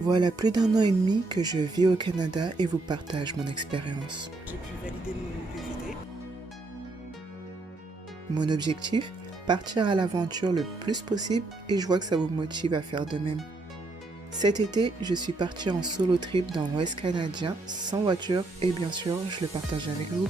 Voilà plus d'1 an et demi que je vis au Canada et vous partage mon expérience. J'ai pu valider mon PVT. Mon objectif, partir à l'aventure le plus possible et je vois que ça vous motive à faire de même. Cet été, je suis partie en solo trip dans l'Ouest canadien, sans voiture et bien sûr, je le partage avec vous.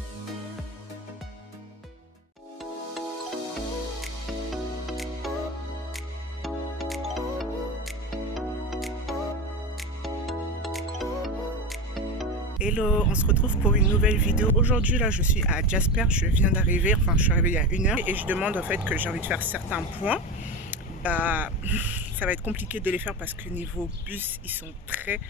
Hello, on se retrouve pour une nouvelle vidéo. Aujourd'hui là je suis à Jasper, je viens d'arriver, enfin je suis arrivée il y a 1 heure et je demande en fait que j'ai envie de faire certains points. Bah ça va être compliqué de les faire parce que niveau bus ils sont très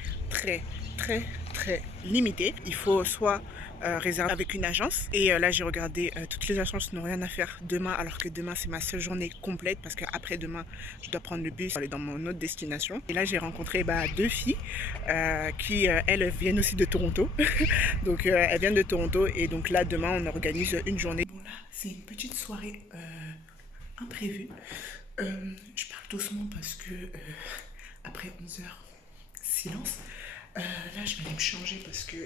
limités. Il faut soit réserver avec une agence et là j'ai regardé, toutes les agences n'ont rien à faire demain alors que demain c'est ma seule journée complète parce qu'après demain je dois prendre le bus pour aller dans mon autre destination. Et là j'ai rencontré 2 filles qui elles viennent aussi de Toronto. Donc elles viennent de Toronto et donc là demain on organise une journée. Bon là c'est une petite soirée imprévue. Je parle doucement parce que après 11 heures, silence. Là, je vais aller me changer parce que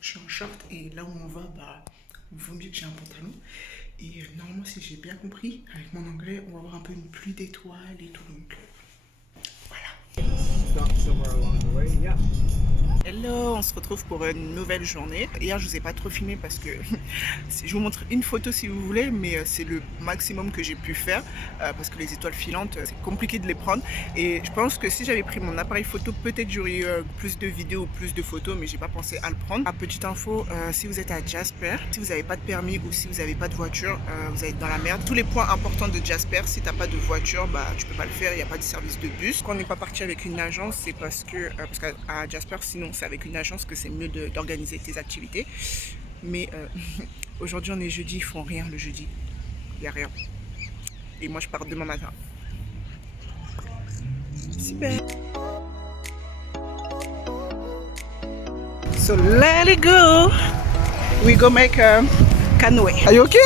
je suis en short et là où on va, il vaut mieux que j'ai un pantalon. Et normalement, si j'ai bien compris, avec mon anglais, on va avoir un peu une pluie d'étoiles et tout. Donc voilà. Hello, on se retrouve pour une nouvelle journée. Hier, je vous ai pas trop filmé parce que je vous montre une photo si vous voulez, mais c'est le maximum que j'ai pu faire parce que les étoiles filantes, c'est compliqué de les prendre. Et je pense que si j'avais pris mon appareil photo, peut-être j'aurais eu plus de vidéos ou plus de photos, mais j'ai pas pensé à le prendre. Petite info, si vous êtes à Jasper, si vous n'avez pas de permis ou si vous n'avez pas de voiture, vous allez être dans la merde. Tous les points importants de Jasper, si t'as pas de voiture, tu peux pas le faire. Il n'y a pas de service de bus. Quand on n'est pas parti avec une agence, c'est parce qu'à Jasper, sinon c'est avec une agence que c'est mieux d'organiser tes activités. Mais aujourd'hui on est jeudi, ils font rien le jeudi. Il n'y a rien. Et moi je pars demain matin. Super. So let it go. We go make a canoe. Are you okay?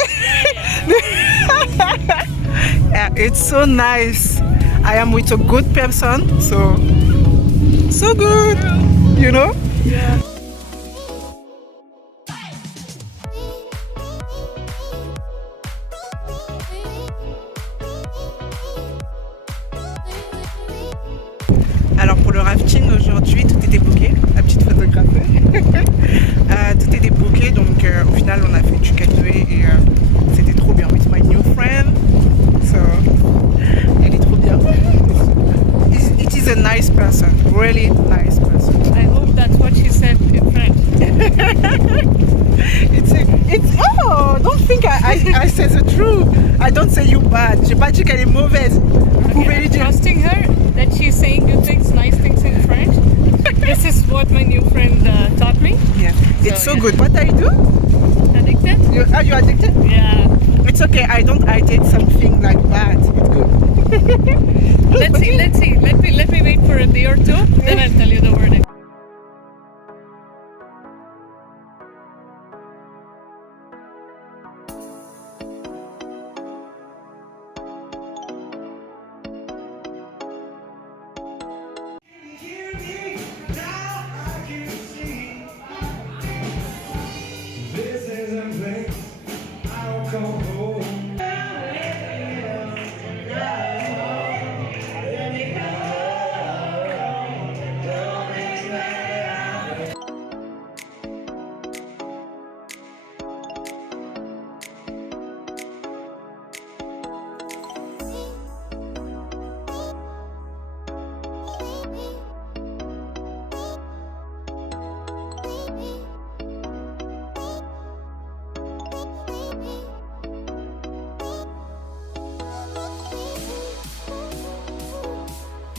Yeah, it's so nice. I am with a good person, so good, you know? Yeah. Alors pour le rafting aujourd'hui, tout était booké, la petite photographe. Tout était booké, donc au final on a fait du canoë et c'était trop bien. With my new friend, so elle est trop bien. It is a nice person, really nice person. I hope that's what she said in French. Oh, don't think I say the truth. I don't say you bad. J'ai pas dit qu'elle est mauvaise. Vous pouvez lui dire. Trusting her that she's saying good things, nice things in French. This is what my new friend taught me. Yeah, it's so yeah. good. What I do? Addicted? Are you addicted? Yeah. It's okay. I did something like that. It's good. Let's see. Let me wait for a day or two, then I'll tell you the verdict.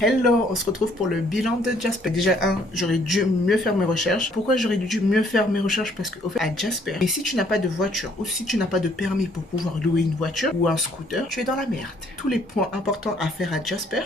Hello, on se retrouve pour le bilan de Jasper. Déjà, j'aurais dû mieux faire mes recherches. Pourquoi j'aurais dû mieux faire mes recherches? Parce qu'au fait, à Jasper, et si tu n'as pas de voiture ou si tu n'as pas de permis pour pouvoir louer une voiture ou un scooter, tu es dans la merde. Tous les points importants à faire à Jasper,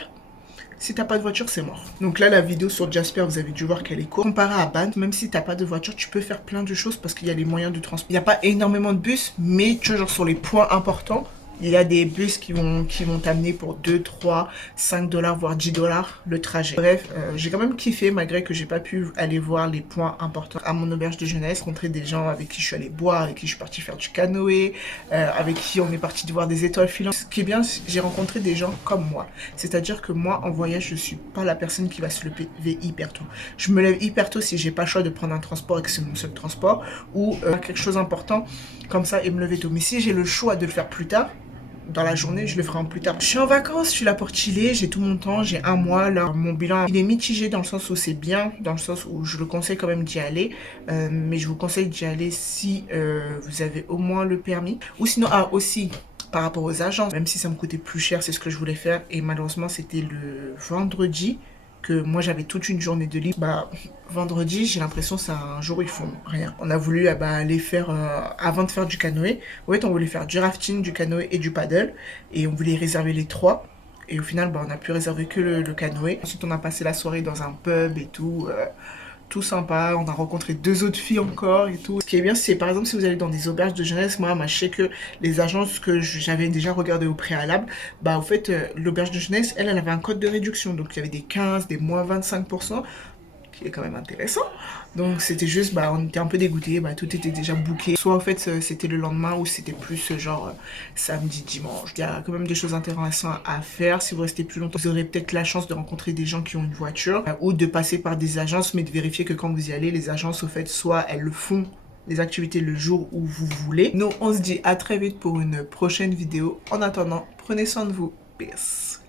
si t'as pas de voiture, c'est mort. Donc là, la vidéo sur Jasper, vous avez dû voir qu'elle est courte. Comparé à Banff, même si t'as pas de voiture, tu peux faire plein de choses parce qu'il y a les moyens de transport. Il n'y a pas énormément de bus, mais tu vois, genre sur les points importants, Il y a des bus qui vont t'amener pour 2, 3, 5 dollars, voire 10 dollars le trajet. Bref, j'ai quand même kiffé malgré que j'ai pas pu aller voir les points importants à mon auberge de jeunesse, rencontrer des gens avec qui je suis allée boire, avec qui je suis partie faire du canoë, avec qui on est parti de voir des étoiles filantes. Ce qui est bien, j'ai rencontré des gens comme moi. C'est-à-dire que moi, en voyage, je suis pas la personne qui va se lever hyper tôt. Je me lève hyper tôt si j'ai pas le choix de prendre un transport et que c'est mon seul transport, ou quelque chose d'important comme ça et me lever tôt. Mais si j'ai le choix de le faire plus tard, dans la journée, je le ferai en plus tard. Je suis en vacances, je suis là pour chiller, j'ai tout mon temps, j'ai un mois là. Mon bilan, il est mitigé dans le sens où c'est bien, dans le sens où je le conseille quand même d'y aller. Mais je vous conseille d'y aller si vous avez au moins le permis. Ou sinon, aussi, par rapport aux agences, même si ça me coûtait plus cher, c'est ce que je voulais faire. Et malheureusement, c'était le vendredi que moi j'avais toute une journée de libre. Bah, vendredi, j'ai l'impression que c'est un jour où ils font rien. On a voulu aller faire, avant de faire du canoë, en fait on voulait faire du rafting, du canoë et du paddle. Et on voulait réserver les trois. Et au final, on a pu réserver que le canoë. Ensuite, on a passé la soirée dans un pub et tout. Tout sympa, on a rencontré 2 autres filles encore et tout. Ce qui est bien, c'est par exemple si vous allez dans des auberges de jeunesse, moi je sais que les agences que j'avais déjà regardées au préalable, bah au fait l'auberge de jeunesse, elle avait un code de réduction, donc il y avait des 15, des moins 25%, qui est quand même intéressant. Donc c'était juste, on était un peu dégoûtés, tout était déjà booké. Soit en fait c'était le lendemain ou c'était plus genre samedi, dimanche. Il y a quand même des choses intéressantes à faire. Si vous restez plus longtemps, vous aurez peut-être la chance de rencontrer des gens qui ont une voiture ou de passer par des agences, mais de vérifier que quand vous y allez, les agences au fait, soit elles le font les activités le jour où vous voulez. Nous on se dit à très vite pour une prochaine vidéo. En attendant, prenez soin de vous. Peace.